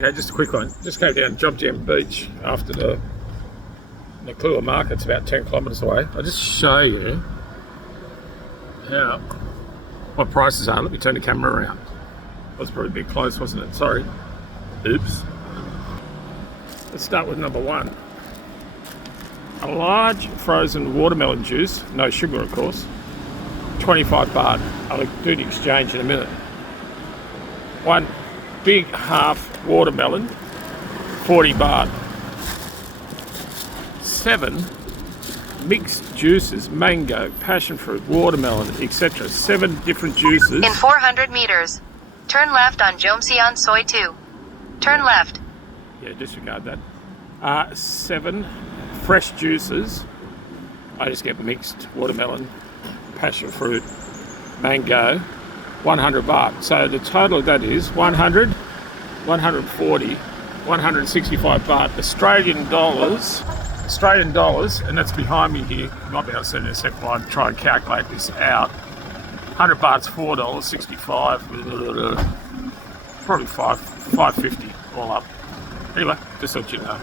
Okay, just a quick one. Just came down Job Jam Beach after the Nakua market's about 10 kilometres away. I'll just show you what prices are. Let me turn the camera around. That was probably a bit close, wasn't it? Sorry. Oops. Let's start with number one. A large frozen watermelon juice, no sugar of course, 25 baht. I'll do the exchange in a minute. One big half watermelon, 40 baht. 7 mixed juices, mango, passion fruit, watermelon, etc. 7 different juices. In 400 meters, turn left on Jomseon Soi 2. Turn left. Yeah, disregard that. 7 fresh juices. I just get mixed watermelon, passion fruit, mango, 100 baht. So the total of that is 100, 140, 165 baht, Australian dollars, and that's behind me here. You might be able to see in a second while I try and calculate this out. 100 baht's $4.65, probably 5.50 all up. Anyway, just let you know.